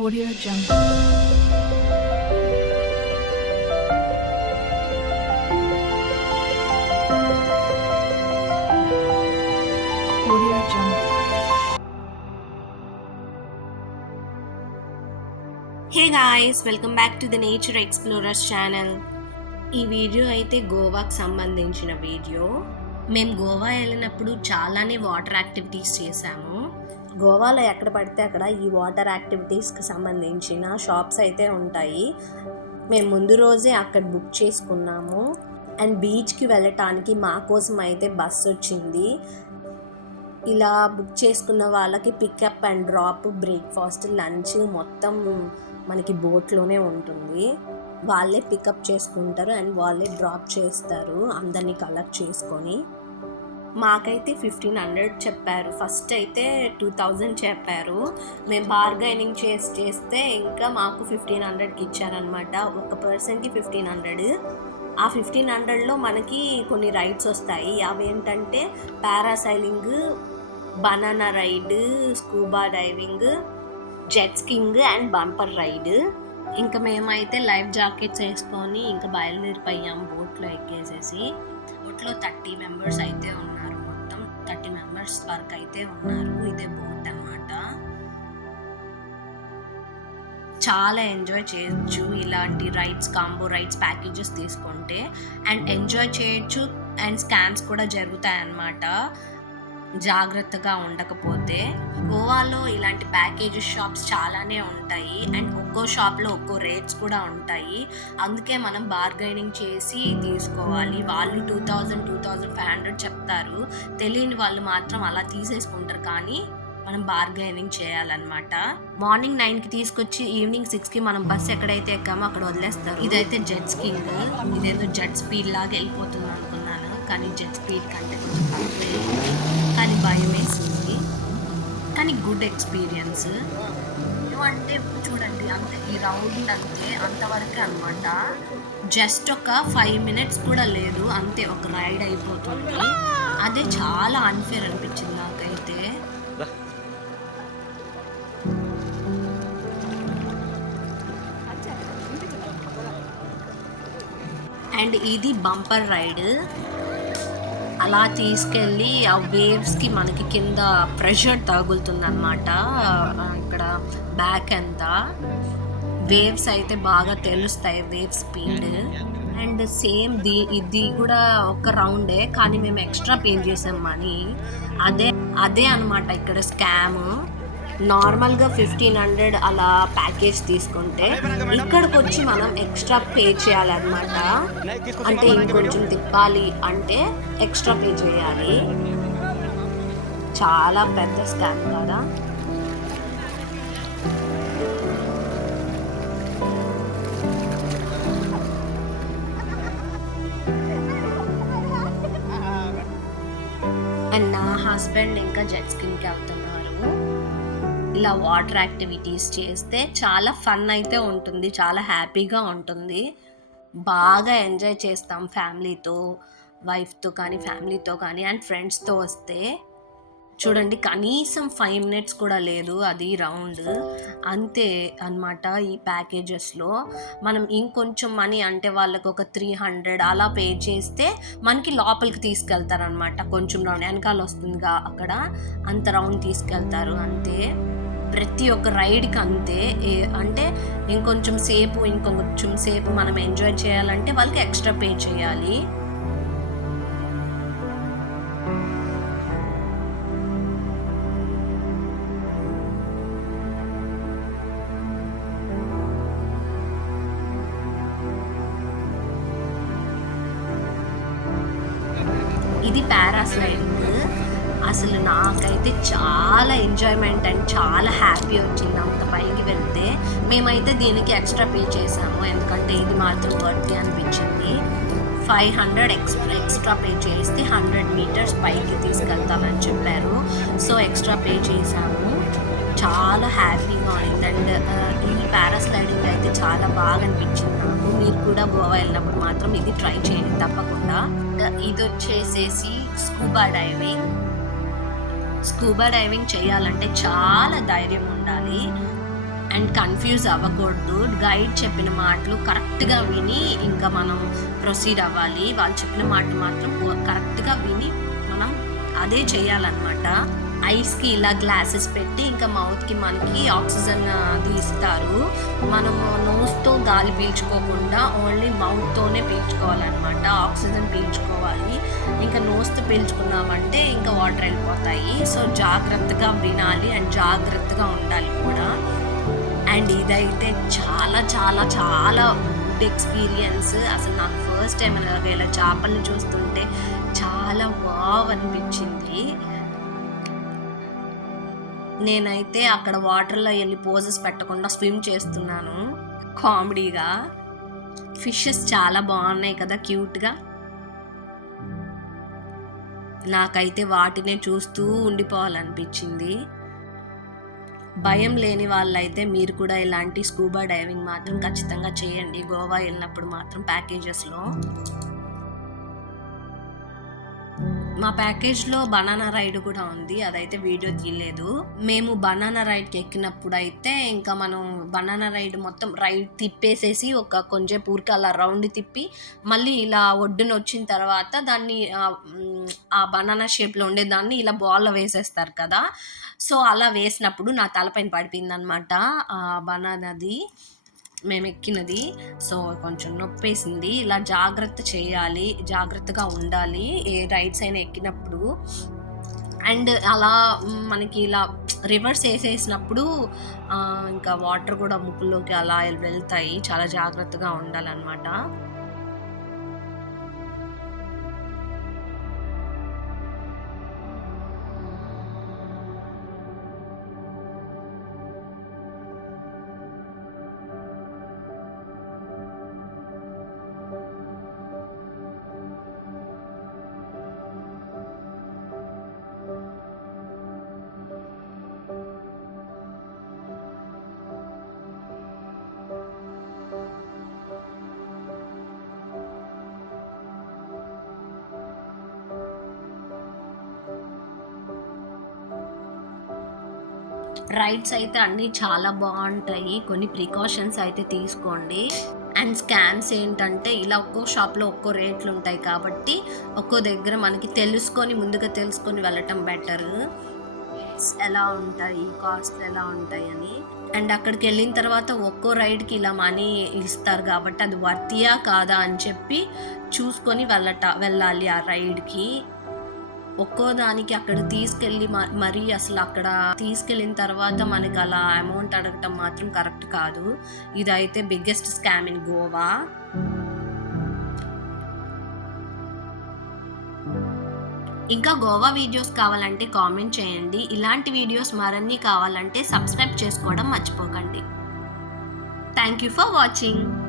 Audio Jungle. Audio Jungle. Hey guys welcome back to the nature explorers channel ఈ video అయితే గోవాకు సంబంధించిన video మేము గోవా వెళ్ళినప్పుడు చాలానే వాటర్ యాక్టివిటీస్ చేశాము గోవాలో ఎక్కడ పడితే అక్కడ ఈ వాటర్ యాక్టివిటీస్కి సంబంధించిన షాప్స్ అయితే ఉంటాయి. మేము ముందు రోజే అక్కడ బుక్ చేసుకున్నాము. అండ్ బీచ్కి వెళ్ళటానికి మా కోసం అయితే బస్సు వచ్చింది. ఇలా బుక్ చేసుకున్న వాళ్ళకి pickup and drop breakfast lunch మొత్తం మనకి బోట్లోనే ఉంటుంది. వాళ్ళే పికప్ చేసుకుంటారు అండ్ వాళ్ళే డ్రాప్ చేస్తారు అందరినీ కలెక్ట్ చేసుకొని. మాకైతే ఫిఫ్టీన్ హండ్రెడ్ చెప్పారు. ఫస్ట్ అయితే టూ థౌజండ్ చెప్పారు. మేము బార్గైనింగ్ చేసి చేస్తే ఇంకా మాకు ఫిఫ్టీన్ హండ్రెడ్కి ఇచ్చారనమాట ఒక పర్సన్కి ఫిఫ్టీన్ హండ్రెడ్. ఆ ఫిఫ్టీన్ హండ్రెడ్లో మనకి కొన్ని రైడ్స్ వస్తాయి. అవి ఏంటంటే parasailing banana ride scuba diving jet skiing and bumper ride. ఇంకా మేమైతే లైఫ్ జాకెట్స్ వేసుకొని ఇంకా బయలుదేరిపోయాము. బోట్లో ఎక్కేసేసి బోట్లో థర్టీ మెంబర్స్ అయితే ఉన్నారు. మొత్తం థర్టీ మెంబర్స్ వరకు అయితే ఉన్నారు ఇదే బోట్ అన్నమాట. చాలా ఎంజాయ్ చేయొచ్చు ఇలాంటి రైడ్స్ కాంబో రైడ్స్ ప్యాకేజెస్ తీసుకుంటే. అండ్ ఎంజాయ్ చేయొచ్చు అండ్ స్కామ్స్ కూడా జరుగుతాయి అన్నమాట జాగ్రత్తగా ఉండకపోతే గోవాలో ఇలాంటి ప్యాకేజెస్ షాప్స్ చాలానే ఉంటాయి. అండ్ ఒక్కో షాప్లో ఒక్కో రేట్స్ కూడా ఉంటాయి. అందుకే మనం బార్గైనింగ్ చేసి తీసుకోవాలి. వాళ్ళు two thousand two thousand five hundred చెప్తారు. తెలియని వాళ్ళు మాత్రం అలా తీసేసుకుంటారు. కానీ మనం బార్గైనింగ్ చేయాలన్నమాట. మార్నింగ్ నైన్కి తీసుకొచ్చి ఈవినింగ్ సిక్స్కి మనం బస్ ఎక్కడైతే ఎక్కామో అక్కడ వదిలేస్తారు. ఇదైతే జెట్ స్కింగ్ ఇదేదో జెట్ స్పీడ్ లాగా వెళ్ళిపోతుంది అనుకున్నాను. కానీ జెట్ స్పీడ్ కంటే కొంచెం తక్కువే భయం వేసింది కానీ గుడ్ ఎక్స్పీరియన్స్. అంటే చూడండి అంతే ఈ రౌండ్ అంతే అంతవరకే అనమాట జస్ట్ ఒక ఫైవ్ మినిట్స్ కూడా లేదు అంతే ఒక రైడ్ అయిపోతుంది. అదే చాలా అన్ఫేర్ అనిపించింది నాకైతే. అండ్ ఇది బంపర్ రైడ్. అలా తీసుకెళ్ళి ఆ వేవ్స్కి మనకి కింద ప్రెషర్ తగులుతుంది అనమాట ఇక్కడ బ్యాక్ అంతా. వేవ్స్ అయితే బాగా తెలుస్తాయి wave speed. And same the ఇది కూడా ఒక రౌండే కానీ మేము ఎక్స్ట్రా పే చేసాం మనీ. అదే అదే అనమాట ఇక్కడ స్కామ్. నార్మల్గా ఫిఫ్టీన్ హండ్రెడ్ అలా ప్యాకేజ్ తీసుకుంటే ఇక్కడికి వచ్చి మనం ఎక్స్ట్రా పే చేయాలన్నమాట. అంటే ఇంకొంచెం తిప్పాలి అంటే ఎక్స్ట్రా పే చేయాలి. చాలా పెద్ద స్కామ్ కదా. అండ్ నా హస్బెండ్ ఇంకా జెట్ స్కిన్కి వెళ్తున్నారు. ఇలా వాటర్ యాక్టివిటీస్ చేస్తే చాలా ఫన్ అయితే ఉంటుంది చాలా హ్యాపీగా ఉంటుంది. బాగా ఎంజాయ్ చేస్తాం ఫ్యామిలీతో వైఫ్తో కానీ ఫ్యామిలీతో కానీ అండ్ ఫ్రెండ్స్తో వస్తే. చూడండి కనీసం ఫైవ్ మినిట్స్ కూడా లేదు అది రౌండ్. అంతే అన్నమాట ఈ ప్యాకేజెస్లో. మనం ఇంకొంచెం మనీ అంటే వాళ్ళకి ఒక త్రీ హండ్రెడ్ అలా పే చేస్తే మనకి లోపలికి తీసుకెళ్తారనమాట కొంచెం రౌండ్ వెనకాల వస్తుందిగా అక్కడ. అంత రౌండ్ తీసుకెళ్తారు అంతే. ప్రతి ఒక్క రైడ్కి అంతే. ఏ- అంటే ఇంకొంచెం సేపు ఇంకొంచెం సేపు మనం ఎంజాయ్ చేయాలంటే వాళ్ళకి ఎక్స్ట్రా పే చేయాలి. ఇది పారాస్లైడింగ్. అసలు నాకైతే చాలా ఎంజాయ్మెంట్ అండ్ చాలా హ్యాపీ వచ్చింది. అంత పైకి వెళ్తే మేమైతే దీనికి ఎక్స్ట్రా పే చేసాము ఎందుకంటే ఇది మాత్రం వర్తీ అనిపించింది. Five hundred extra extra pay చేస్తే హండ్రెడ్ మీటర్స్ పైకి తీసుకెళ్తామని చెప్పారు. సో ఎక్స్ట్రా పే చేసాము చాలా హ్యాపీగా ఉంది. అండ్ uh, ఈ పారాస్లైడింగ్ అయితే చాలా బాగా అనిపించింది నాకు. మీరు కూడా గోవా వెళ్ళినప్పుడు మాత్రం ఇది ట్రై చేయండి తప్పకుండా. ఇది వచ్చేసేసి స్కూబా డైవింగ్ స్కూబా డైవింగ్ చేయాలంటే చాలా ధైర్యం ఉండాలి. అండ్ కన్ఫ్యూజ్ అవ్వకూడదు. గైడ్ చెప్పిన మాటలు కరెక్ట్గా విని ఇంకా మనం ప్రొసీడ్ అవ్వాలి. వాళ్ళు చెప్పిన మాటలు మాత్రం కరెక్ట్గా విని మనం అదే చేయాలన్నమాట. ఐస్కి ఇలా గ్లాసెస్ పెట్టి ఇంకా మౌత్కి మనకి ఆక్సిజన్ అది ఇస్తారు. మనము నోస్తో గాలి పీల్చుకోకుండా ఓన్లీ మౌత్తోనే పీల్చుకోవాలన్నమాట. ఆక్సిజన్ పీల్చుకోవాలి. ఇంకా నోస్తో పీల్చుకున్నామంటే ఇంకా వాటర్ వెళ్ళిపోతాయి. సో జాగ్రత్తగా వినాలి అండ్ జాగ్రత్తగా ఉండాలి కూడా. అండ్ ఇదైతే చాలా చాలా చాలా గుడ్ ఎక్స్పీరియన్స్. అసలు నాకు ఫస్ట్ టైం అలాగే ఇలా చేపల్ని చూస్తుంటే చాలా వావ్ అనిపించింది. నేనైతే అక్కడ వాటర్లో వెళ్ళి పోజెస్ పెట్టకుండా స్విమ్ చేస్తున్నాను. కామెడీగా. ఫిషెస్ చాలా బాగున్నాయి కదా క్యూట్గా. నాకైతే వాటినే చూస్తూ ఉండిపోవాలనిపించింది. భయం లేని వాళ్ళైతే మీరు కూడా ఇలాంటి స్కూబా డైవింగ్ మాత్రం ఖచ్చితంగా చేయండి. గోవా వెళ్ళినప్పుడు మాత్రం ప్యాకేజెస్లో. మా ప్యాకేజ్లో బనానా రైడ్ కూడా ఉంది. అదైతే వీడియో తీయలేదు. మేము బనానా రైడ్కి ఎక్కినప్పుడు అయితే ఇంకా మనం బనానా రైడ్ మొత్తం రైడ్ తిప్పేసేసి ఒక కొంచెం ఊరికి అలా రౌండ్ తిప్పి మళ్ళీ ఇలా ఒడ్డున వచ్చిన తర్వాత దాన్ని ఆ, బనానా షేప్లో ఉండేదాన్ని ఇలా బాల్లో వేసేస్తారు కదా. సో అలా వేసినప్పుడు నా తలపైన పడిపోయింది అనమాట ఆ బనానాది. మేము ఎక్కినది సో కొంచెం నొప్పేసింది. ఇలా జాగ్రత్త చేయాలి జాగ్రత్తగా ఉండాలి ఏ రైడ్స్ అయినా ఎక్కినప్పుడు. అండ్ అలా మనకి ఇలా రివర్స్ వేసేసినప్పుడు ఇంకా వాటర్ కూడా ముక్కులోకి అలా వెళ్తాయి. చాలా జాగ్రత్తగా ఉండాలన్నమాట. రైడ్స్ అయితే అన్నీ చాలా బాగుంటాయి. కొన్ని ప్రికాషన్స్ అయితే తీసుకోండి. అండ్ స్కామ్స్ ఏంటంటే ఇలా ఒక్కో షాప్లో ఒక్కో రేట్లు ఉంటాయి కాబట్టి ఒక్కో దగ్గర మనకి తెలుసుకొని ముందుగా తెలుసుకొని వెళ్ళటం బెటర్. ఎలా ఉంటాయి? కాస్ట్ ఎలా ఉంటాయి అని. అండ్ అక్కడికి వెళ్ళిన తర్వాత ఒక్కో రైడ్కి ఇలా మనీ ఇస్తారు కాబట్టి అది వర్తియా కాదా అని చెప్పి చూసుకొని వెళ్ళట వెళ్ళాలి ఆ రైడ్కి. ఒక్కో దానికి అక్కడ తీసుకెళ్ళి మ- మరి అసలు అక్కడ తీసుకెళ్ళిన తర్వాత మనకి అలా అమౌంట్ అడగటం మాత్రం కరెక్ట్ కాదు. ఇదైతే బిగ్గెస్ట్ స్కామ్ ఇన్ గోవా. ఇంకా గోవా వీడియోస్ కావాలంటే కామెంట్ చేయండి. ఇలాంటి వీడియోస్ మరన్నీ కావాలంటే సబ్స్క్రైబ్ చేసుకోవడం మర్చిపోకండి. Thank you for watching.